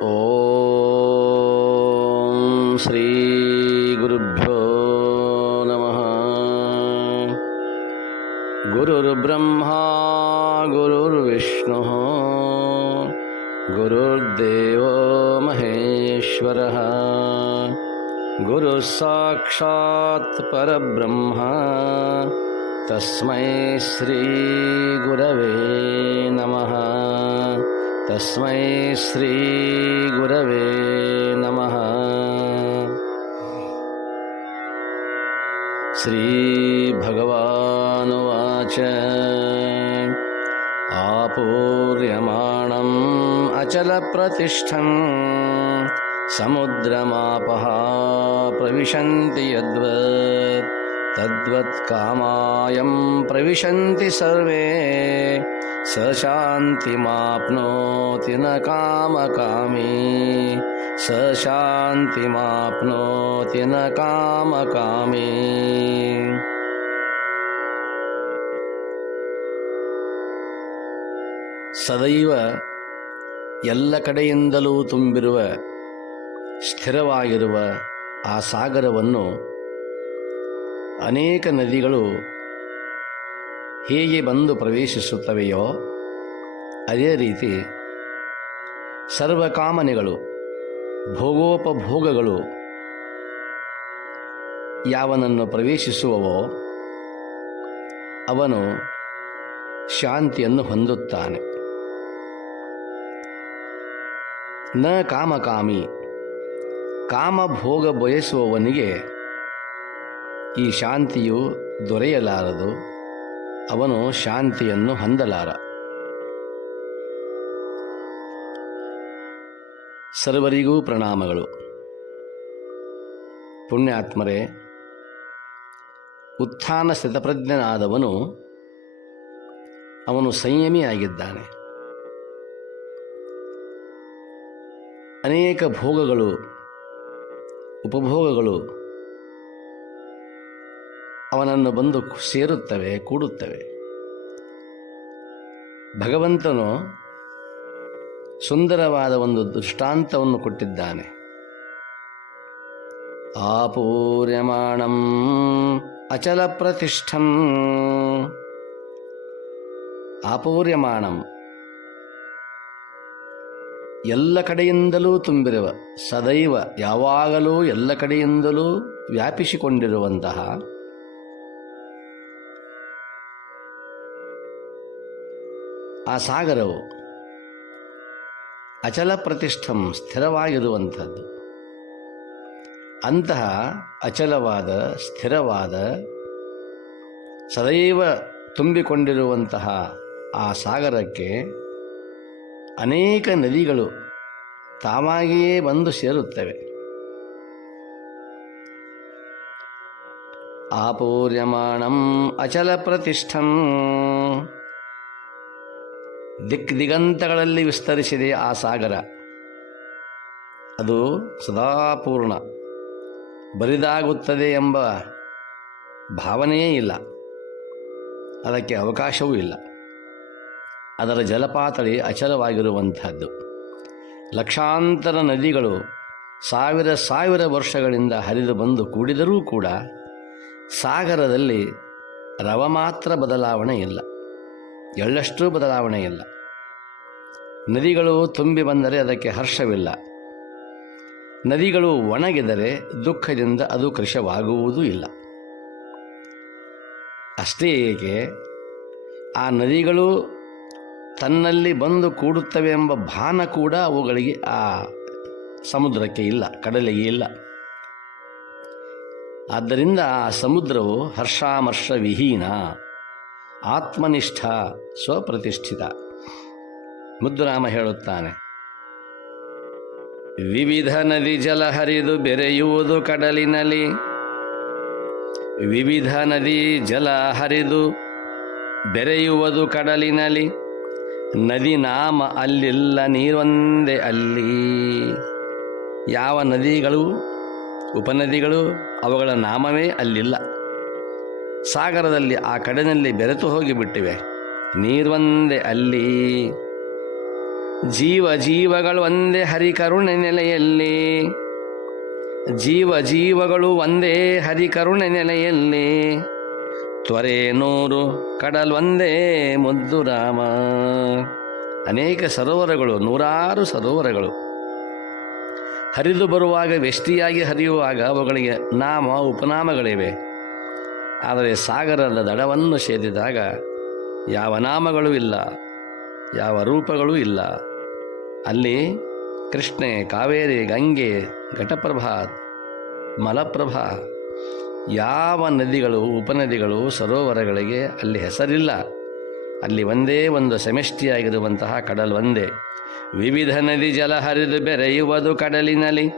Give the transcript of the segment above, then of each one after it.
ಓಂ ಶ್ರೀ ಗುರುಭ್ಯೋ ನಮಃ. ಗುರುರ್ಬ್ರಹ್ಮಾ ಗುರುರ್ವಿಷ್ಣುಃ ಗುರುರ್ದೇವೋ ಮಹೇಶ್ವರಃ. ಗುರುಃ ಸಾಕ್ಷಾತ್ ಪರಬ್ರಹ್ಮ ತಸ್ಮೈ ಶ್ರೀ ಗುರವೇ ನಮಃ. ತಸ್ಮೈ ಶ್ರೀ ಗುರವೇ ನಮಃ. ಶ್ರೀ ಭಗವಾನುವಾಚ ಆಪೂರ್ಯಮಾಣಂ ಅಚಲ ಪ್ರತಿಷ್ಠಂ ಸಮುದ್ರಮಾಪಃ ಪ್ರವಿಶಂತಿ ಯದ್ವತ್ ತದ್ವತ್ ಕಾಮಾಯಂ ಪ್ರವಿಶಂತಿ ಸರ್ವೇ ಸ ಶಾಂತಿಮಾಪ್ನೋತಿ ನ ಕಾಮಕಾಮೀ. ಸ ಶಾಂತಿಮಾಪ್ನೋತಿ ನ ಕಾಮಕಾಮೀ. ಸದೈವ ಎಲ್ಲ ಕಡೆಯಿಂದಲೂ ತುಂಬಿರುವ ಸ್ಥಿರವಾಗಿರುವ ಆ ಸಾಗರವನ್ನು ಅನೇಕ ನದಿಗಳು ಹೇಗೆ ಬಂದು ಪ್ರವೇಶಿಸುತ್ತವೆಯೋ ಅದೇ ರೀತಿ ಸರ್ವಕಾಮನೆಗಳು, ಭೋಗೋಪಭೋಗಗಳು ಯಾವನನ್ನು ಪ್ರವೇಶಿಸುವವೋ ಅವನು ಶಾಂತಿಯನ್ನು ಹೊಂದುತ್ತಾನೆ. ನ ಕಾಮಕಾಮಿ, ಕಾಮಭೋಗ ಬಯಸುವವನಿಗೆ ಈ ಶಾಂತಿಯು ದೊರೆಯಲಾರದು, ಅವನು ಶಾಂತಿಯನ್ನು ಹೊಂದಲಾರ. ಸರ್ವರಿಗೂ ಪ್ರಣಾಮಗಳು. ಪುಣ್ಯಾತ್ಮರೇ, ಉತ್ಥಾನ ಸ್ಥಿತಪ್ರಜ್ಞನಾದವನು ಅವನು ಸಂಯಮಿಯಾಗಿದ್ದಾನೆ. ಅನೇಕ ಭೋಗಗಳು, ಉಪಭೋಗಗಳು ಅವನನ್ನು ಬಂದು ಸೇರುತ್ತವೆ, ಕೂಡುತ್ತವೆ. ಭಗವಂತನು ಸುಂದರವಾದ ಒಂದು ದೃಷ್ಟಾಂತವನ್ನು ಕೊಟ್ಟಿದ್ದಾನೆ. ಆಪೂರ್ಯಮಾಣಂ ಅಚಲ ಪ್ರತಿಷ್ಠಂ. ಆಪೂರ್ಯಮಾಣಂ, ಎಲ್ಲ ಕಡೆಯಿಂದಲೂ ತುಂಬಿರುವ, ಸದೈವ ಯಾವಾಗಲೂ ಎಲ್ಲ ಕಡೆಯಿಂದಲೂ ವ್ಯಾಪಿಸಿಕೊಂಡಿರುವಂತಹ ಆ ಸಾಗರವು ಅಚಲ ಪ್ರತಿಷ್ಠಂ, ಸ್ಥಿರವಾಗಿರುವಂಥದ್ದು. ಅಂತಹ ಅಚಲವಾದ, ಸ್ಥಿರವಾದ, ಸದೈವ ತುಂಬಿಕೊಂಡಿರುವಂತಹ ಆ ಸಾಗರಕ್ಕೆ ಅನೇಕ ನದಿಗಳು ತಾವಾಗಿಯೇ ಬಂದು ಸೇರುತ್ತವೆ. ಆಪೂರ್ಯಮಾಣಂ ಅಚಲ ಪ್ರತಿಷ್ಠಂ. ದಿಗ್ದಿಗಂತಗಳಲ್ಲಿ ವಿಸ್ತರಿಸಿದೆ ಆ ಸಾಗರ. ಅದು ಸದಾಪೂರ್ಣ, ಬರಿದಾಗುತ್ತದೆ ಎಂಬ ಭಾವನೆಯೇ ಇಲ್ಲ, ಅದಕ್ಕೆ ಅವಕಾಶವೂ ಇಲ್ಲ. ಅದರ ಜಲಪಾತಳಿ ಅಚಲವಾಗಿರುವಂತಹದ್ದು. ಲಕ್ಷಾಂತರ ನದಿಗಳು ಸಾವಿರ ಸಾವಿರ ವರ್ಷಗಳಿಂದ ಹರಿದು ಬಂದು ಕೂಡಿದರೂ ಕೂಡ ಸಾಗರದಲ್ಲಿ ರವ ಮಾತ್ರ ಬದಲಾವಣೆ ಇಲ್ಲ, ಎಳ್ಳಷ್ಟೂ ಬದಲಾವಣೆ ಇಲ್ಲ. ನದಿಗಳು ತುಂಬಿ ಬಂದರೆ ಅದಕ್ಕೆ ಹರ್ಷವಿಲ್ಲ, ನದಿಗಳು ಒಣಗಿದರೆ ದುಃಖದಿಂದ ಅದು ಕೃಶವಾಗುವುದೂ ಇಲ್ಲ. ಅಷ್ಟೇ ಏಕೆ, ಆ ನದಿಗಳು ತನ್ನಲ್ಲಿ ಬಂದು ಕೂಡುತ್ತವೆ ಎಂಬ ಭಾನ ಕೂಡ ಅವುಗಳಿಗೆ ಆ ಸಮುದ್ರಕ್ಕೆ ಇಲ್ಲ, ಕಡಲಿಗೆ ಇಲ್ಲ. ಆದ್ದರಿಂದ ಆ ಸಮುದ್ರವು ಹರ್ಷಾಮರ್ಷ ವಿಹೀನ, ಆತ್ಮನಿಷ್ಠ, ಸ್ವಪ್ರತಿಷ್ಠಿತ. ಮುದ್ದುರಾಮ ಹೇಳುತ್ತಾನೆ, ವಿವಿಧ ನದಿ ಜಲ ಹರಿದು ಬೆರೆಯುವುದು ಕಡಲಿನಲ್ಲಿ. ವಿವಿಧ ನದಿ ಜಲ ಹರಿದು ಬೆರೆಯುವುದು ಕಡಲಿನಲ್ಲಿ. ನದಿ ನಾಮ ಅಲ್ಲಿಲ್ಲ, ನೀರೊಂದೇ ಅಲ್ಲಿ. ಯಾವ ನದಿಗಳು, ಉಪನದಿಗಳು, ಅವುಗಳ ನಾಮವೇ ಅಲ್ಲಿಲ್ಲ. ಸಾಗರದಲ್ಲಿ ಆ ಕಡೆಯಲ್ಲಿ ಬೆರೆತು ಹೋಗಿಬಿಟ್ಟಿವೆ. ನೀರೊಂದೇ ಅಲ್ಲಿ. ಜೀವ ಜೀವಗಳು ಒಂದೇ ಹರಿಕರುಣೆ ನೆಲೆಯಲ್ಲಿ, ಜೀವ ಜೀವಗಳು ಒಂದೇ ಹರಿಕರುಣೆ ನೆಲೆಯಲ್ಲಿ, ತ್ವರೆ ನೂರು ಕಡಲೊಂದೇ ಮುದ್ದು ರಾಮ. ಅನೇಕ ಸರೋವರಗಳು, ನೂರಾರು ಸರೋವರಗಳು ಹರಿದು ಬರುವಾಗ, ವ್ಯಷ್ಟಿಯಾಗಿ ಹರಿಯುವಾಗ ಅವುಗಳಿಗೆ ನಾಮ ಉಪನಾಮಗಳಿವೆ. ಆದರೆ ಸಾಗರದ ದಡವನ್ನು ಸೇರಿದಾಗ ಯಾವ ನಾಮಗಳೂ ಇಲ್ಲ, ಯಾವ ರೂಪಗಳೂ ಇಲ್ಲ. ಅಲ್ಲಿ ಕೃಷ್ಣೆ, ಕಾವೇರಿ, ಗಂಗೆ, ಘಟಪ್ರಭಾ, ಮಲಪ್ರಭಾ, ಯಾವ ನದಿಗಳು, ಉಪನದಿಗಳು, ಸರೋವರಗಳಿಗೆ ಅಲ್ಲಿ ಹೆಸರಿಲ್ಲ. ಅಲ್ಲಿ ಒಂದೇ ಒಂದು ಸಮಷ್ಟಿಯಾಗಿರುವಂತಹ ಕಡಲು ಒಂದೇ. ವಿವಿಧ ನದಿ ಜಲ ಹರಿದು ಬೆರೆಯುವುದು ಕಡಲಿನಲ್ಲಿ,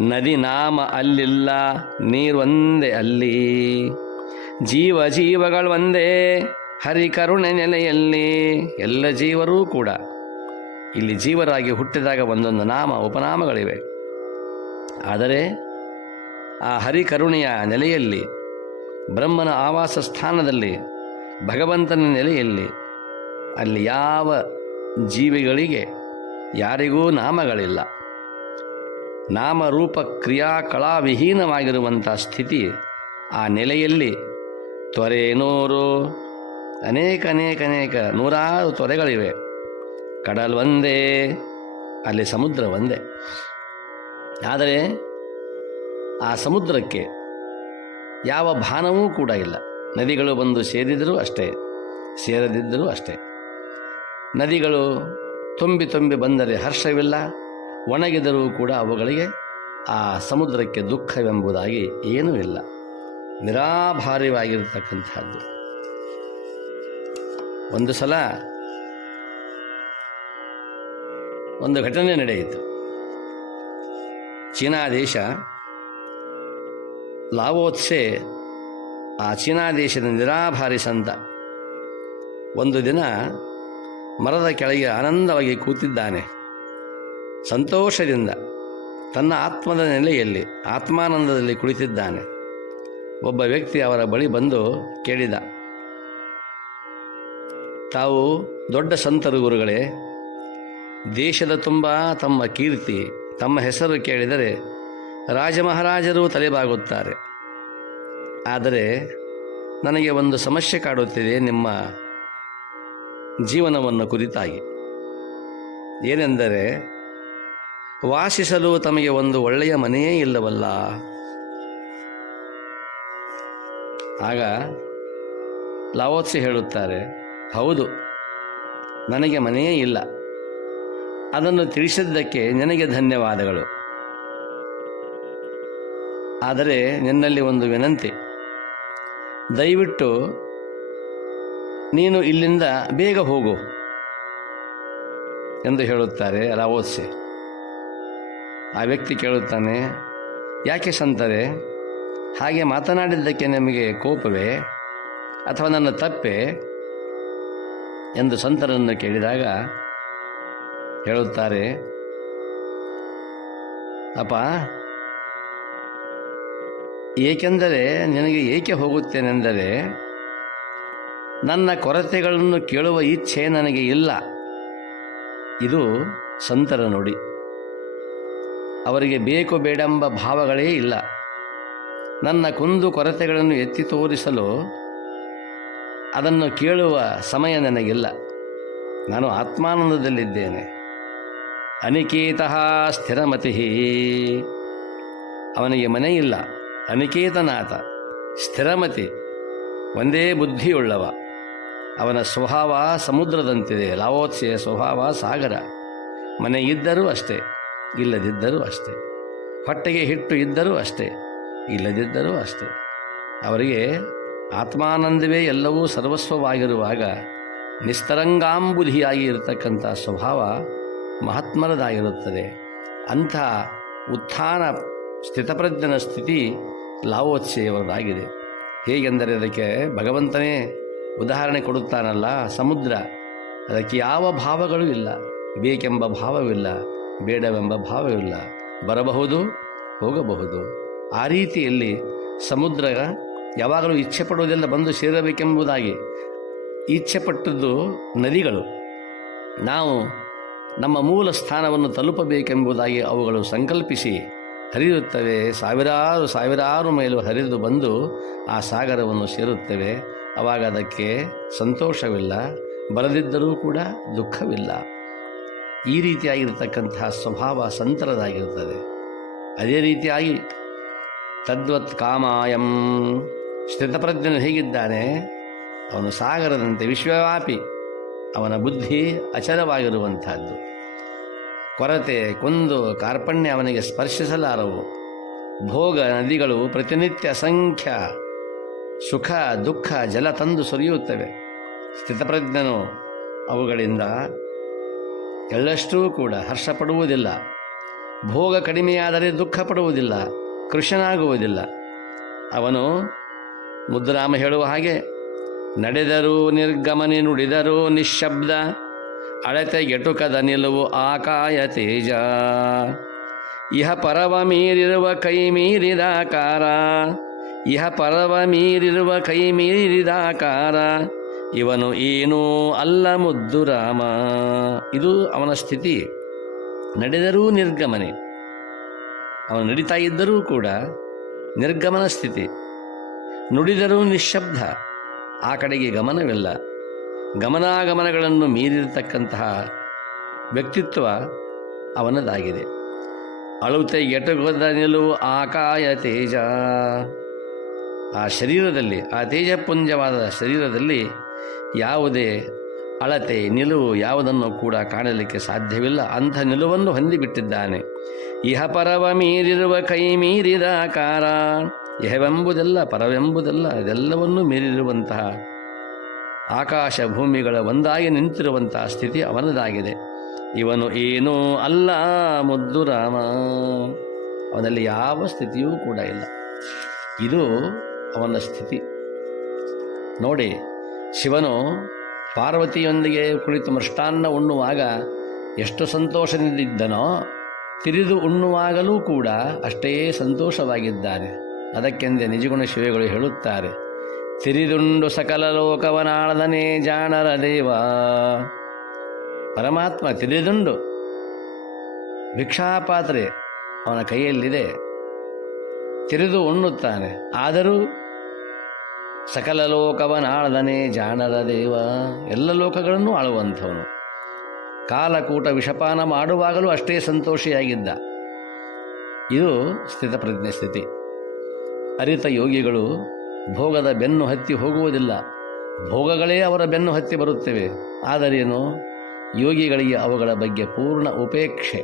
ನದಿ ನಾಮ ಅಲ್ಲಿಲ್ಲ, ನೀರೊಂದೇ ಅಲ್ಲಿ. ಜೀವ ಜೀವಗಳು ಒಂದೇ ಹರಿಕರುಣೆ ನೆಲೆಯಲ್ಲಿ. ಎಲ್ಲ ಜೀವರೂ ಕೂಡ ಇಲ್ಲಿ ಜೀವರಾಗಿ ಹುಟ್ಟಿದಾಗ ಒಂದೊಂದು ನಾಮ ಉಪನಾಮಗಳಿವೆ. ಆದರೆ ಆ ಹರಿಕರುಣೆಯ ನೆಲೆಯಲ್ಲಿ, ಬ್ರಹ್ಮನ ಆವಾಸ ಸ್ಥಾನದಲ್ಲಿ, ಭಗವಂತನ ನೆಲೆಯಲ್ಲಿ, ಅಲ್ಲಿ ಯಾವ ಜೀವಿಗಳಿಗೆ ಯಾರಿಗೂ ನಾಮಗಳಿಲ್ಲ. ನಾಮರೂಪ ಕ್ರಿಯಾಕಲಾವಿಹೀನವಾಗಿರುವಂಥ ಸ್ಥಿತಿ ಆ ನೆಲೆಯಲ್ಲಿ ತ್ವರೆ ನೂರು, ಅನೇಕ ನೂರಾರು ತೊರೆಗಳಿವೆ. ಕಡಲು ಒಂದೇ, ಅಲ್ಲಿ ಸಮುದ್ರ ಒಂದೇ. ಆದರೆ ಆ ಸಮುದ್ರಕ್ಕೆ ಯಾವ ಭಾನವೂ ಕೂಡ ಇಲ್ಲ. ನದಿಗಳು ಬಂದು ಸೇರಿದರೂ ಅಷ್ಟೇ, ಸೇರದಿದ್ದರೂ ಅಷ್ಟೇ. ನದಿಗಳು ತುಂಬಿ ತುಂಬಿ ಬಂದರೆ ಹರ್ಷವಿಲ್ಲ, ಒಣಗಿದರೂ ಕೂಡ ಅವುಗಳಿಗೆ ಆ ಸಮುದ್ರಕ್ಕೆ ದುಃಖವೆಂಬುದಾಗಿ ಏನೂ ಇಲ್ಲ. ನಿರಾಭಾರವಾಗಿರತಕ್ಕಂಥದ್ದು. ಒಂದು ಸಲ ಒಂದು ಘಟನೆ ನಡೆಯಿತು. ಚೀನಾ ದೇಶ, ಲಾವೋತ್ಸೆ, ಆ ಚೀನಾ ದೇಶದ ನಿರಾಭಾರಿ ಸಂತ ಒಂದು ದಿನ ಮರದ ಕೆಳಗೆ ಆನಂದವಾಗಿ ಕೂತಿದ್ದಾನೆ. ಸಂತೋಷದಿಂದ ತನ್ನ ಆತ್ಮದ ನೆಲೆಯಲ್ಲಿ ಆತ್ಮಾನಂದದಲ್ಲಿ ಕುಳಿತಿದ್ದಾನೆ. ಒಬ್ಬ ವ್ಯಕ್ತಿ ಅವರ ಬಳಿ ಬಂದು ಕೇಳಿದ, ತಾವು ದೊಡ್ಡ ಸಂತರು ಗುರುಗಳೇ, ದೇಶದ ತುಂಬ ತಮ್ಮ ಕೀರ್ತಿ, ತಮ್ಮ ಹೆಸರು ಕೇಳಿದರೆ ರಾಜ ಮಹಾರಾಜರು ತಲೆಬಾಗುತ್ತಾರೆ. ಆದರೆ ನನಗೆ ಒಂದು ಸಮಸ್ಯೆ ಕಾಡುತ್ತಿದೆ ನಿಮ್ಮ ಜೀವನವನ್ನು ಕುರಿತಾಗಿ. ಏನೆಂದರೆ, ವಾಸಿಸಲು ತಮಗೆ ಒಂದು ಒಳ್ಳೆಯ ಮನೆಯೇ ಇಲ್ಲವಲ್ಲ. ಆಗ ಲಾವೋತ್ಸೆ ಹೇಳುತ್ತಾರೆ, ಹೌದು, ನನಗೆ ಮನೆಯೇ ಇಲ್ಲ. ಅದನ್ನು ತಿಳಿಸಿದ್ದಕ್ಕೆ ನಿನಗೆ ಧನ್ಯವಾದಗಳು. ಆದರೆ ನಿನ್ನಲ್ಲಿ ಒಂದು ವಿನಂತಿ, ದಯವಿಟ್ಟು ನೀನು ಇಲ್ಲಿಂದ ಬೇಗ ಹೋಗು ಎಂದು ಹೇಳುತ್ತಾರೆ ಲಾವೋತ್ಸೆ. ಆ ವ್ಯಕ್ತಿ ಕೇಳುತ್ತಾನೆ, ಯಾಕೆ ಸಂತರೆ, ಹಾಗೆ ಮಾತನಾಡಿದ್ದಕ್ಕೆ ನಿಮಗೆ ಕೋಪವೇ ಅಥವಾ ನನ್ನ ತಪ್ಪೆ ಎಂದು ಸಂತರನ್ನು ಕೇಳಿದಾಗ ಹೇಳುತ್ತಾರೆ, ಅಪ್ಪ, ಏಕೆಂದರೆ ನಿನಗೆ ಏಕೆ ಹೋಗುತ್ತೇನೆಂದರೆ ನನ್ನ ಕೊರತೆಗಳನ್ನು ಕೇಳುವ ಇಚ್ಛೆ ನನಗೆ ಇಲ್ಲ. ಇದು ಸಂತರ ನುಡಿ. ಅವರಿಗೆ ಬೇಕು ಬೇಡೆಂಬ ಭಾವಗಳೇ ಇಲ್ಲ. ನನ್ನ ಕುಂದು ಕೊರತೆಗಳನ್ನು ಎತ್ತಿ ತೋರಿಸಲು ಅದನ್ನು ಕೇಳುವ ಸಮಯ ನನಗಿಲ್ಲ. ನಾನು ಆತ್ಮಾನಂದದಲ್ಲಿದ್ದೇನೆ. ಅನಿಕೇತಃ ಸ್ಥಿರಮತಿ, ಅವನಿಗೆ ಮನೆ ಇಲ್ಲ, ಅನಿಕೇತನಾಥ, ಸ್ಥಿರಮತಿ, ಒಂದೇ ಬುದ್ಧಿಯುಳ್ಳವ. ಅವನ ಸ್ವಭಾವ ಸಮುದ್ರದಂತಿದೆ, ಲಾವೋತ್ಸೆಯ ಸ್ವಭಾವ ಸಾಗರ. ಮನೆ ಇದ್ದರೂ ಅಷ್ಟೇ, ಇಲ್ಲದಿದ್ದರೂ ಅಷ್ಟೇ. ಹೊಟ್ಟೆಗೆ ಹಿಟ್ಟು ಇದ್ದರೂ ಅಷ್ಟೇ, ಇಲ್ಲದಿದ್ದರೂ ಅಷ್ಟೇ. ಅವರಿಗೆ ಆತ್ಮಾನಂದವೇ ಎಲ್ಲವೂ ಸರ್ವಸ್ವವಾಗಿರುವಾಗ ನಿಸ್ತರಂಗಾಂಬುಧಿಯಾಗಿ ಇರತಕ್ಕಂಥ ಸ್ವಭಾವ ಮಹಾತ್ಮರದಾಗಿರುತ್ತದೆ. ಅಂಥ ಉತ್ಥಾನ ಸ್ಥಿತಪ್ರಜ್ಞನ ಸ್ಥಿತಿ ಲಾವೋತ್ಸೆಯವರದಾಗಿದೆ. ಹೇಗೆಂದರೆ ಅದಕ್ಕೆ ಭಗವಂತನೇ ಉದಾಹರಣೆ ಕೊಡುತ್ತಾನಲ್ಲ, ಸಮುದ್ರ, ಅದಕ್ಕೆ ಯಾವ ಭಾವಗಳೂ ಇಲ್ಲ. ಬೇಕೆಂಬ ಭಾವವಿಲ್ಲ, ಬೇಡವೆಂಬ ಭಾವವಿಲ್ಲ. ಬರಬಹುದು, ಹೋಗಬಹುದು. ಆ ರೀತಿಯಲ್ಲಿ ಸಮುದ್ರ ಯಾವಾಗಲೂ ಇಚ್ಛೆ ಪಡುವುದೆಲ್ಲ ಬಂದು ಸೇರಬೇಕೆಂಬುದಾಗಿ ಇಚ್ಛೆ ಪಟ್ಟದ್ದು ನದಿಗಳು. ನಾವು ನಮ್ಮ ಮೂಲ ಸ್ಥಾನವನ್ನು ತಲುಪಬೇಕೆಂಬುದಾಗಿ ಅವುಗಳು ಸಂಕಲ್ಪಿಸಿ ಹರಿಯುತ್ತವೆ. ಸಾವಿರಾರು ಸಾವಿರಾರು ಮೈಲು ಹರಿದು ಬಂದು ಆ ಸಾಗರವನ್ನು ಸೇರುತ್ತವೆ. ಆವಾಗ ಅದಕ್ಕೆ ಸಂತೋಷವಿಲ್ಲ, ಬರದಿದ್ದರೂ ಕೂಡ ದುಃಖವಿಲ್ಲ. ಈ ರೀತಿಯಾಗಿರ್ತಕ್ಕಂತಹ ಸ್ವಭಾವ ಸಂತರದಾಗಿರುತ್ತದೆ. ಅದೇ ರೀತಿಯಾಗಿ ತದ್ವತ್ ಕಾಮಾಯಂ, ಸ್ಥಿತಪ್ರಜ್ಞನು ಹೇಗಿದ್ದಾನೆ, ಅವನು ಸಾಗರದಂತೆ ವಿಶ್ವವ್ಯಾಪಿ. ಅವನ ಬುದ್ಧಿ ಅಚಲವಾಗಿರುವಂತಹದ್ದು. ಕೊರತೆ, ಕುಂದು, ಕಾರ್ಪಣ್ಯ ಅವನಿಗೆ ಸ್ಪರ್ಶಿಸಲಾರವು. ಭೋಗ ನದಿಗಳು ಪ್ರತಿನಿತ್ಯ ಅಸಂಖ್ಯ ಸುಖ ದುಃಖ ಜಲ ತಂದು ಸುರಿಯುತ್ತವೆ. ಸ್ಥಿತಪ್ರಜ್ಞನು ಅವುಗಳಿಂದ ಎಳ್ಳಷ್ಟೂ ಕೂಡ ಹರ್ಷಪಡುವುದಿಲ್ಲ. ಭೋಗ ಕಡಿಮೆಯಾದರೆ ದುಃಖ ಪಡುವುದಿಲ್ಲ, ಕೃಶನಾಗುವುದಿಲ್ಲ. ಅವನು ಮುದ್ದುರಾಮ ಹೇಳುವ ಹಾಗೆ, ನಡೆದರೂ ನಿರ್ಗಮನಿ ನುಡಿದರೂ ನಿಶ್ಶಬ್ದ, ಅಳತೆ ಎಟುಕದ ನಿಲುವು ಆಕಾಯ ತೇಜ. ಇಹ ಪರವ ಮೀರಿರುವ ಕೈ ಮೀರಿದಾಕಾರ, ಇಹ ಪರವ ಮೀರಿರುವ ಕೈ ಮೀರಿದಾಕಾರ, ಇವನು ಏನೂ ಅಲ್ಲ ಮುದ್ದು ರಾಮ. ಇದು ಅವನ ಸ್ಥಿತಿ. ನಡೆದರೂ ನಿರ್ಗಮನೆ, ಅವನು ನಡೀತಾ ಇದ್ದರೂ ಕೂಡ ನಿರ್ಗಮನ ಸ್ಥಿತಿ. ನುಡಿದರೂ ನಿಶ್ಶಬ್ದ, ಆ ಕಡೆಗೆ ಗಮನವಿಲ್ಲ. ಗಮನಾಗಮನಗಳನ್ನು ಮೀರಿರತಕ್ಕಂತಹ ವ್ಯಕ್ತಿತ್ವ ಅವನದಾಗಿದೆ. ಅಳುತೆ ಎಟುಕದ ನಿಲುವು ಆಕಾಯ ತೇಜ. ಆ ಶರೀರದಲ್ಲಿ, ಆ ತೇಜಪುಂಜವಾದ ಶರೀರದಲ್ಲಿ ಯಾವುದೇ ಅಳತೆ ನಿಲುವು ಯಾವುದನ್ನು ಕೂಡ ಕಾಣಲಿಕ್ಕೆ ಸಾಧ್ಯವಿಲ್ಲ. ಅಂಥ ನಿಲುವನ್ನು ಹೊಂದಿಬಿಟ್ಟಿದ್ದಾನೆ. ಇಹ ಪರವ ಮೀರಿರುವ ಕೈ ಮೀರಿದಾಕಾರ, ಇಹವೆಂಬುದೆಲ್ಲ ಪರವೆಂಬುದೆಲ್ಲ ಇದೆಲ್ಲವನ್ನೂ ಮೀರಿರುವಂತಹ ಆಕಾಶ ಭೂಮಿಗಳ ಒಂದಾಗಿ ನಿಂತಿರುವಂತಹ ಸ್ಥಿತಿ ಅವನದಾಗಿದೆ. ಇವನು ಏನೂ ಅಲ್ಲ ಮುದ್ದು ರಾಮ. ಅವನಲ್ಲಿ ಯಾವ ಸ್ಥಿತಿಯೂ ಕೂಡ ಇಲ್ಲ. ಇದು ಅವನ ಸ್ಥಿತಿ. ನೋಡಿ, ಶಿವನು ಪಾರ್ವತಿಯೊಂದಿಗೆ ಕುಳಿತು ಮೃಷ್ಟಾನ್ನ ಉಣ್ಣುವಾಗ ಎಷ್ಟು ಸಂತೋಷದಿಂದಿದ್ದನೋ, ತಿರಿದು ಉಣ್ಣುವಾಗಲೂ ಕೂಡ ಅಷ್ಟೇ ಸಂತೋಷವಾಗಿದ್ದಾನೆ. ಅದಕ್ಕೆಂದೇ ನಿಜಗುಣ ಶಿವೆಗಳು ಹೇಳುತ್ತಾರೆ, ತಿರಿದುಂಡು ಸಕಲ ಲೋಕವನಾಳದನೇ ಜಾಣರ ದೇವ. ಪರಮಾತ್ಮ ತಿರಿದುಂಡು, ಭಿಕ್ಷಾಪಾತ್ರೆ ಅವನ ಕೈಯಲ್ಲಿದೆ, ತಿರಿದು ಉಣ್ಣುತ್ತಾನೆ. ಆದರೂ ಸಕಲ ಲೋಕವನಾಳದನೇ ಜಾಣರ ದೇವ, ಎಲ್ಲ ಲೋಕಗಳನ್ನು ಆಳುವಂಥವನು. ಕಾಲಕೂಟ ವಿಷಪಾನ ಮಾಡುವಾಗಲೂ ಅಷ್ಟೇ ಸಂತೋಷಿಯಾಗಿದ್ದ. ಇದು ಸ್ಥಿತಪ್ರಜ್ಞೆ ಸ್ಥಿತಿ. ಅರಿತ ಯೋಗಿಗಳು ಭೋಗದ ಬೆನ್ನು ಹತ್ತಿ ಹೋಗುವುದಿಲ್ಲ, ಭೋಗಗಳೇ ಅವರ ಬೆನ್ನು ಹತ್ತಿ ಬರುತ್ತವೆ. ಆದರೇನು, ಯೋಗಿಗಳಿಗೆ ಅವುಗಳ ಬಗ್ಗೆ ಪೂರ್ಣ ಉಪೇಕ್ಷೆ.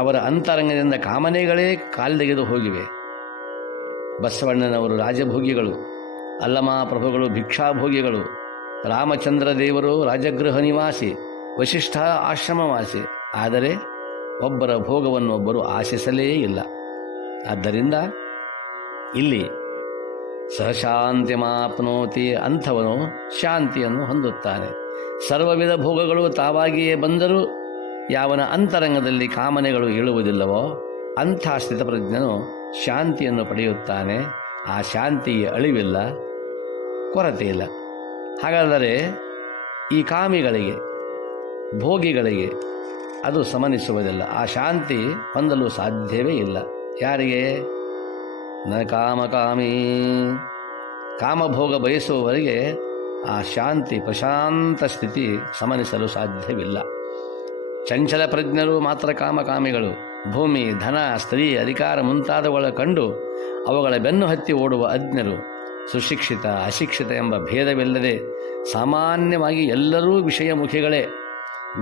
ಅವರ ಅಂತರಂಗದಿಂದ ಕಾಮನೆಗಳೇ ಕಾಲ್ದೆಗೆದು ಹೋಗಿವೆ. ಬಸವಣ್ಣನವರು ರಾಜಭೋಗಿಗಳು, ಅಲ್ಲಮಾಪ್ರಭುಗಳು ಭಿಕ್ಷಾಭೋಗಿಗಳು, ರಾಮಚಂದ್ರ ದೇವರು ರಾಜಗೃಹ ನಿವಾಸಿ, ವಶಿಷ್ಠ ಆಶ್ರಮವಾಸಿ. ಆದರೆ ಒಬ್ಬರ ಭೋಗವನ್ನು ಒಬ್ಬರು ಆಶಿಸಲೇ ಇಲ್ಲ. ಆದ್ದರಿಂದ ಇಲ್ಲಿ ಸಹಶಾಂತಿ ಮಾಪ್ನೋತಿ, ಅಂಥವನು ಶಾಂತಿಯನ್ನು ಹೊಂದುತ್ತಾನೆ. ಸರ್ವವಿಧ ಭೋಗಗಳು ತಾವಾಗಿಯೇ ಬಂದರೂ ಯಾವನ ಅಂತರಂಗದಲ್ಲಿ ಕಾಮನೆಗಳು ಏಳುವುದಿಲ್ಲವೋ ಅಂಥ ಸ್ಥಿತಪ್ರಜ್ಞನು ಶಾಂತಿಯನ್ನು ಪಡೆಯುತ್ತಾನೆ. ಆ ಶಾಂತಿಗೆ ಅಳಿವಿಲ್ಲ, ಕೊರತೆ ಇಲ್ಲ. ಹಾಗಾದರೆ ಈ ಕಾಮಿಗಳಿಗೆ, ಭೋಗಿಗಳಿಗೆ ಅದು ಸಮನಿಸುವುದಿಲ್ಲ. ಆ ಶಾಂತಿ ಹೊಂದಲು ಸಾಧ್ಯವೇ ಇಲ್ಲ. ಯಾರಿಗೆ? ನ ಕಾಮಕಾಮಿ. ಕಾಮಭೋಗ ಬಯಸುವವರಿಗೆ ಆ ಶಾಂತಿ, ಪ್ರಶಾಂತ ಸ್ಥಿತಿ ಸಮನಿಸಲು ಸಾಧ್ಯವಿಲ್ಲ. ಚಂಚಲ ಪ್ರಜ್ಞರು ಮಾತ್ರ ಕಾಮಕಾಮಿಗಳು. ಭೂಮಿ, ಧನ, ಸ್ತ್ರೀ, ಅಧಿಕಾರ ಮುಂತಾದವುಗಳ ಕಂಡು ಅವುಗಳ ಬೆನ್ನು ಹತ್ತಿ ಓಡುವ ಅಜ್ಞರು. ಸುಶಿಕ್ಷಿತ ಅಶಿಕ್ಷಿತ ಎಂಬ ಭೇದವಿಲ್ಲದೆ ಸಾಮಾನ್ಯವಾಗಿ ಎಲ್ಲರೂ ವಿಷಯಮುಖಿಗಳೇ.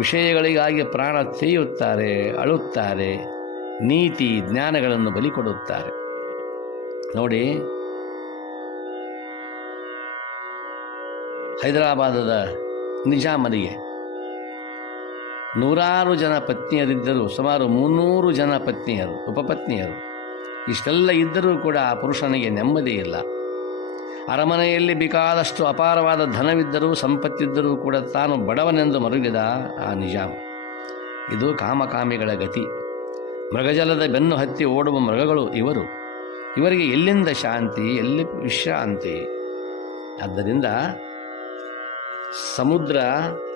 ವಿಷಯಗಳಿಗಾಗಿ ಪ್ರಾಣ ತೆಯ್ಯುತ್ತಾರೆ, ಅಳುತ್ತಾರೆ, ನೀತಿ ಜ್ಞಾನಗಳನ್ನು ಬಲಿಕೊಡುತ್ತಾರೆ. ನೋಡಿ, ಹೈದರಾಬಾದದ ನಿಜಾಮನಿಗೆ 100 ಜನ ಪತ್ನಿಯರಿದ್ದರು, ಸುಮಾರು 300 ಜನ ಪತ್ನಿಯರು, ಉಪಪತ್ನಿಯರು. ಇಷ್ಟೆಲ್ಲ ಇದ್ದರೂ ಕೂಡ ಆ ಪುರುಷನಿಗೆ ನೆಮ್ಮದಿ ಇಲ್ಲ. ಅರಮನೆಯಲ್ಲಿ ಬೇಕಾದಷ್ಟು ಅಪಾರವಾದ ಧನವಿದ್ದರೂ, ಸಂಪತ್ತಿದ್ದರೂ ಕೂಡ ತಾನು ಬಡವನೆಂದು ಮರುಗಿದ ಆ ನಿಜಾಮ. ಇದು ಕಾಮಕಾಮಿಗಳ ಗತಿ. ಮೃಗಜಲದ ಬೆನ್ನು ಹತ್ತಿ ಓಡುವ ಮೃಗಗಳು ಇವರು. ಇವರಿಗೆ ಎಲ್ಲಿಂದ ಶಾಂತಿ, ಎಲ್ಲಿ ವಿಶ್ರಾಂತಿ? ಆದ್ದರಿಂದ ಸಮುದ್ರ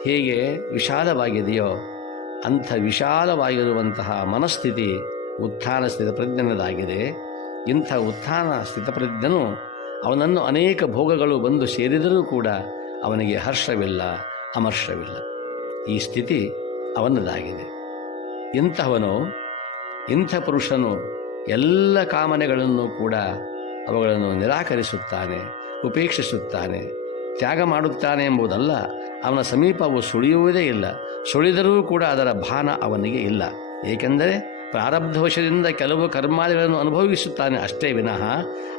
ಹೇಗೆ ವಿಶಾಲವಾಗಿದೆಯೋ ಅಂಥ ವಿಶಾಲವಾಗಿರುವಂತಹ ಮನಸ್ಥಿತಿ ಉತ್ಥಾನ ಸ್ಥಿತಪ್ರಜ್ಞನದಾಗಿದೆ. ಇಂಥ ಉತ್ಥಾನ ಸ್ಥಿತಪ್ರಜ್ಞನು ಅವನನ್ನು ಅನೇಕ ಭೋಗಗಳು ಬಂದು ಸೇರಿದರೂ ಕೂಡ ಅವನಿಗೆ ಹರ್ಷವಿಲ್ಲ, ಅಮರ್ಷವಿಲ್ಲ. ಈ ಸ್ಥಿತಿ ಅವನದಾಗಿದೆ. ಇಂಥವನು, ಇಂಥ ಪುರುಷನು ಎಲ್ಲ ಕಾಮನೆಗಳನ್ನು ಕೂಡ ಅವುಗಳನ್ನು ನಿರಾಕರಿಸುತ್ತಾನೆ, ಉಪೇಕ್ಷಿಸುತ್ತಾನೆ, ತ್ಯಾಗ ಮಾಡುತ್ತಾನೆ ಎಂಬುದಲ್ಲ. ಅವನ ಸಮೀಪ ಅವು ಸುಳಿಯುವುದೇ ಇಲ್ಲ. ಸುಳಿದರೂ ಕೂಡ ಅದರ ಭಾನ ಅವನಿಗೆ ಇಲ್ಲ. ಏಕೆಂದರೆ ಪ್ರಾರಬ್ಧವಶದಿಂದ ಕೆಲವು ಕರ್ಮಾದಿಗಳನ್ನು ಅನುಭವಿಸುತ್ತಾನೆ ಅಷ್ಟೇ ವಿನಃ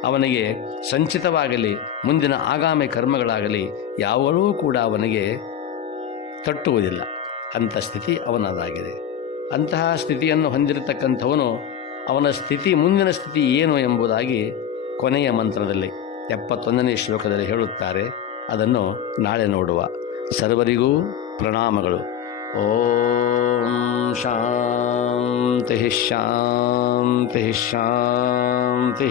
ಅವನಿಗೆ ಸಂಚಿತವಾಗಲಿ ಮುಂದಿನ ಆಗಾಮಿ ಕರ್ಮಗಳಾಗಲಿ ಯಾವಳೂ ಕೂಡ ಅವನಿಗೆ ತಟ್ಟುವುದಿಲ್ಲ. ಅಂಥ ಸ್ಥಿತಿ ಅವನದಾಗಿದೆ. ಅಂತಹ ಸ್ಥಿತಿಯನ್ನು ಹೊಂದಿರತಕ್ಕಂಥವನು ಅವನ ಸ್ಥಿತಿ, ಮುಂದಿನ ಸ್ಥಿತಿ ಏನು ಎಂಬುದಾಗಿ ಕೊನೆಯ ಮಂತ್ರದಲ್ಲಿ 71ನೇ ಶ್ಲೋಕದಲ್ಲಿ ಹೇಳುತ್ತಾರೆ. ಅದನ್ನು ನಾಳೆ ನೋಡುವ. ಸರ್ವರಿಗೂ ಪ್ರಣಾಮಗಳು. ಓಂ ಶಾಂತಿ ಶಾಂತಿ ಶಾಂತಿ.